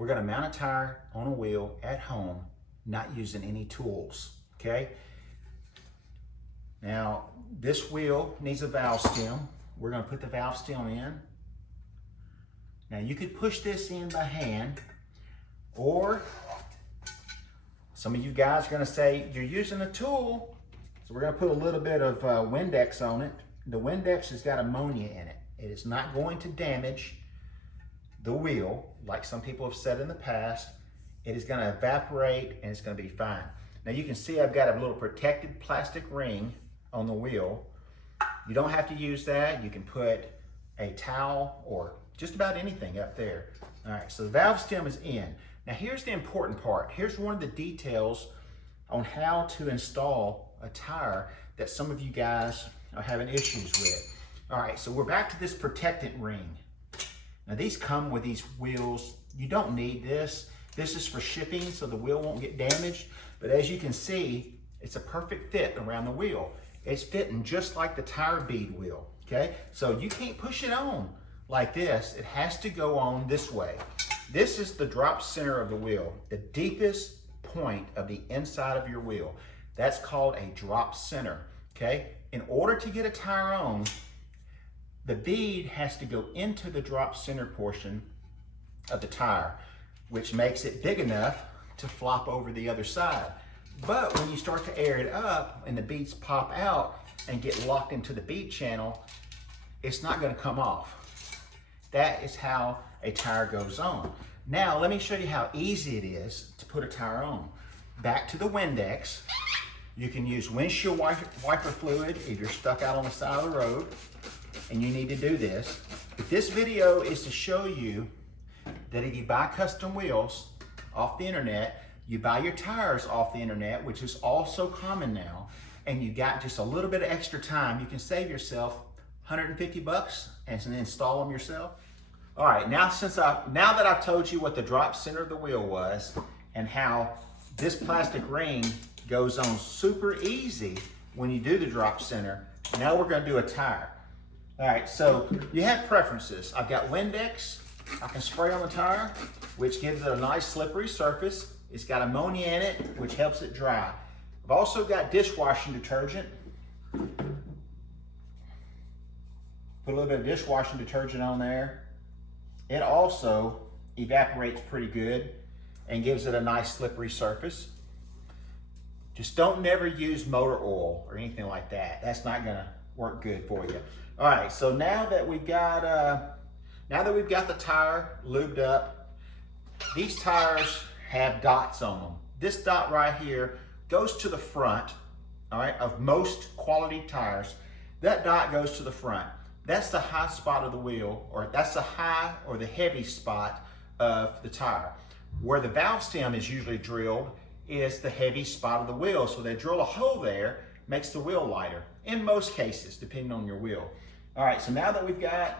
We're gonna mount a tire on a wheel at home, not using any tools, okay? Now, this wheel needs a valve stem. We're gonna put the valve stem in. Now you could push this in by hand, or some of you guys are gonna say you're using a tool, so we're gonna put a little bit of Windex on it. The Windex has got ammonia in it. It is not going to damage the wheel, like some people have said in the past. It is gonna evaporate and it's gonna be fine. Now you can see I've got a little protected plastic ring on the wheel. You don't have to use that. You can put a towel or just about anything up there. All right, so the valve stem is in. Now here's the important part. Here's one of the details on how to install a tire that some of you guys are having issues with. All right, so we're back to this protectant ring. Now these come with these wheels. You don't need this. This is for shipping so the wheel won't get damaged. But as you can see, it's a perfect fit around the wheel. It's fitting just like the tire bead wheel, okay? So you can't push it on like this. It has to go on this way. This is the drop center of the wheel, the deepest point of the inside of your wheel. That's called a drop center, okay? In order to get a tire on, the bead has to go into the drop center portion of the tire, which makes it big enough to flop over the other side. But when you start to air it up and the beads pop out and get locked into the bead channel, it's not gonna come off. That is how a tire goes on. Now, let me show you how easy it is to put a tire on. Back to the Windex. You can use windshield wiper fluid if you're stuck out on the side of the road and you need to do this. But this video is to show you that if you buy custom wheels off the internet, you buy your tires off the internet, which is also common now, and you got just a little bit of extra time, you can save yourself 150 bucks and install them yourself. All right, now that I've told you what the drop center of the wheel was and how this plastic ring goes on super easy when you do the drop center, now we're gonna do a tire. All right, so you have preferences. I've got Windex, I can spray on the tire, which gives it a nice slippery surface. It's got ammonia in it, which helps it dry. I've also got dishwashing detergent. Put a little bit of dishwashing detergent on there. It also evaporates pretty good and gives it a nice slippery surface. Just don't never use motor oil or anything like that. That's not gonna work good for you. All right, so now that we've got the tire lubed up, these tires have dots on them. This dot right here goes to the front, all right, of most quality tires. That dot goes to the front. That's the high spot of the wheel, or that's the high or the heavy spot of the tire. Where the valve stem is usually drilled is the heavy spot of the wheel. So they drill a hole there, makes the wheel lighter, in most cases, depending on your wheel. All right, so now that we've got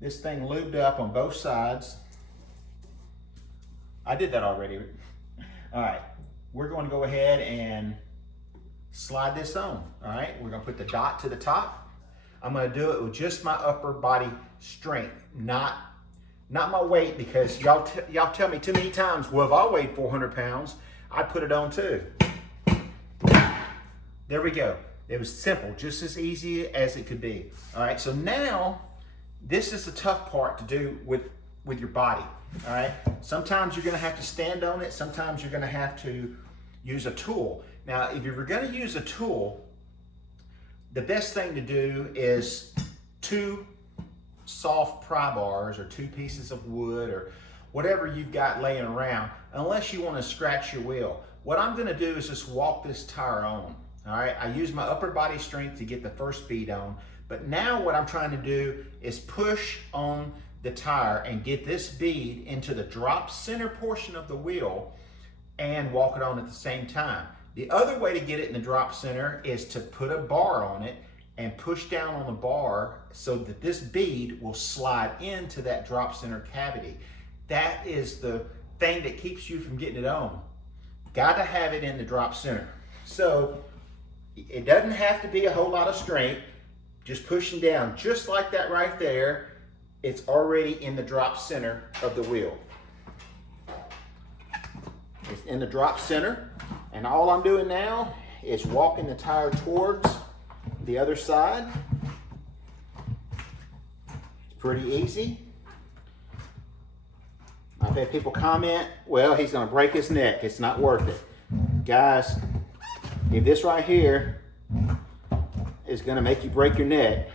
this thing lubed up on both sides, I did that already. All right, we're going to go ahead and slide this on. All right, we're gonna put the dot to the top. I'm gonna do it with just my upper body strength, not my weight, because y'all tell me too many times, well, if I weighed 400 pounds, I'd put it on too. There we go. It was simple, just as easy as it could be. All right, so now this is the tough part to do with your body. All right, sometimes you're gonna have to stand on it. Sometimes you're gonna have to use a tool. Now, if you're gonna use a tool, the best thing to do is 2 soft pry bars or 2 pieces of wood or whatever you've got laying around, unless you wanna scratch your wheel. What I'm gonna do is just walk this tire on. All right, I use my upper body strength to get the first bead on, but now what I'm trying to do is push on the tire and get this bead into the drop center portion of the wheel and walk it on at the same time. The other way to get it in the drop center is to put a bar on it and push down on the bar so that this bead will slide into that drop center cavity. That is the thing that keeps you from getting it on. Got to have it in the drop center. So it doesn't have to be a whole lot of strength, just pushing down just like that right there. it's already in the drop center of the wheel. It's in the drop center, and all I'm doing now is walking the tire towards the other side. It's pretty easy. I've had people comment, well, he's gonna break his neck. It's not worth it. Guys, if this right here is gonna make you break your neck,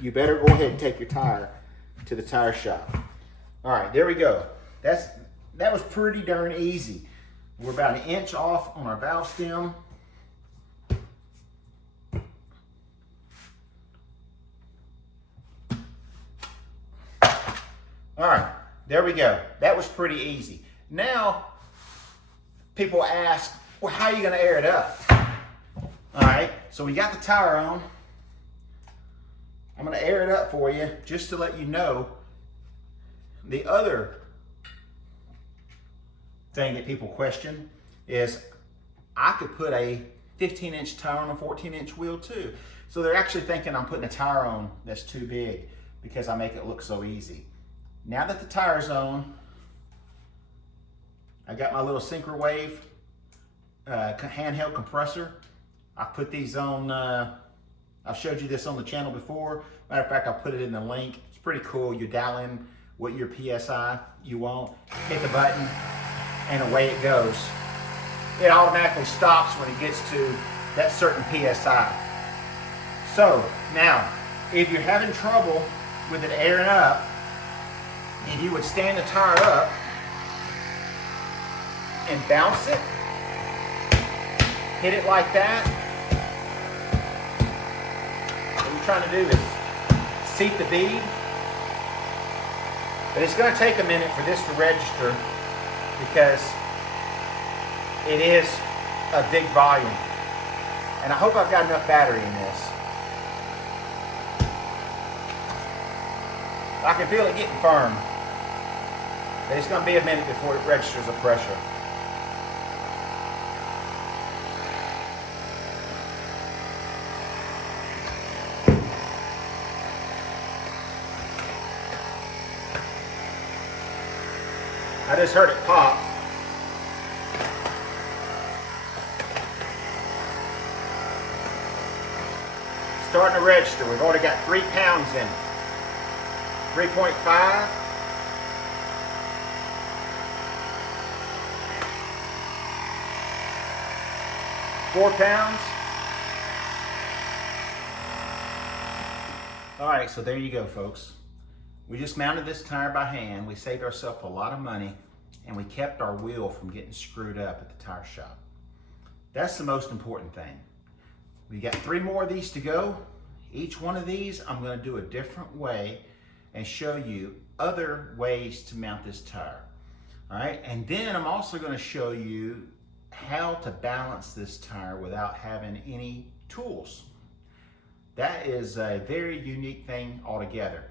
you better go ahead and take your tire to the tire shop. All right, there we go. That was pretty darn easy. We're about 1 inch off on our valve stem. All right, there we go. That was pretty easy. Now, people ask, well, how are you gonna air it up? All right, so we got the tire on. I'm gonna air it up for you just to let you know the other thing that people question is I could put a 15-inch tire on a 14-inch wheel too. So they're actually thinking I'm putting a tire on that's too big because I make it look so easy. Now that the tire's on, I got my little Synchro Wave handheld compressor. I put these on, I've showed you this on the channel before. Matter of fact, I'll put it in the link. It's pretty cool. You dial in what your PSI you want, hit the button, and away it goes. It automatically stops when it gets to that certain PSI. So now, if you're having trouble with it airing up, if you would stand the tire up and bounce it, hit it like that. What you're trying to do is seat the bead. But it's going to take a minute for this to register because it is a big volume. And I hope I've got enough battery in this. I can feel it getting firm. But it's going to be a minute before it registers the pressure. I just heard it pop. Starting to register. We've already got 3 pounds in it. 3.5. £4. All right, so there you go, folks. We just mounted this tire by hand. We saved ourselves a lot of money, and we kept our wheel from getting screwed up at the tire shop. That's the most important thing. We got 3 more of these to go. Each one of these, I'm going to do a different way and show you other ways to mount this tire. All right, and then I'm also going to show you how to balance this tire without having any tools. That is a very unique thing altogether.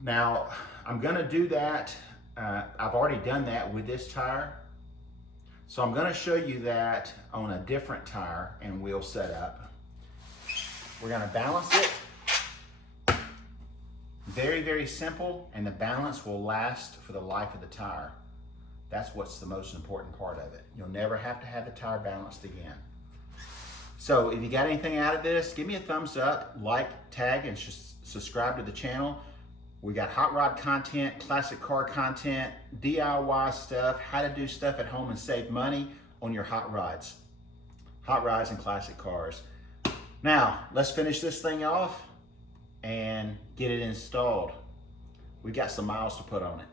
Now, I'm going to do that. I've already done that with this tire. So I'm going to show you that on a different tire and wheel setup. We're going to balance it. Very, very simple, and the balance will last for the life of the tire. That's what's the most important part of it. You'll never have to have the tire balanced again. So if you got anything out of this, give me a thumbs up, like, tag, and subscribe to the channel. We got hot rod content, classic car content, DIY stuff, how to do stuff at home and save money on your hot rods. Hot rods and classic cars. Now, let's finish this thing off and get it installed. We got some miles to put on it.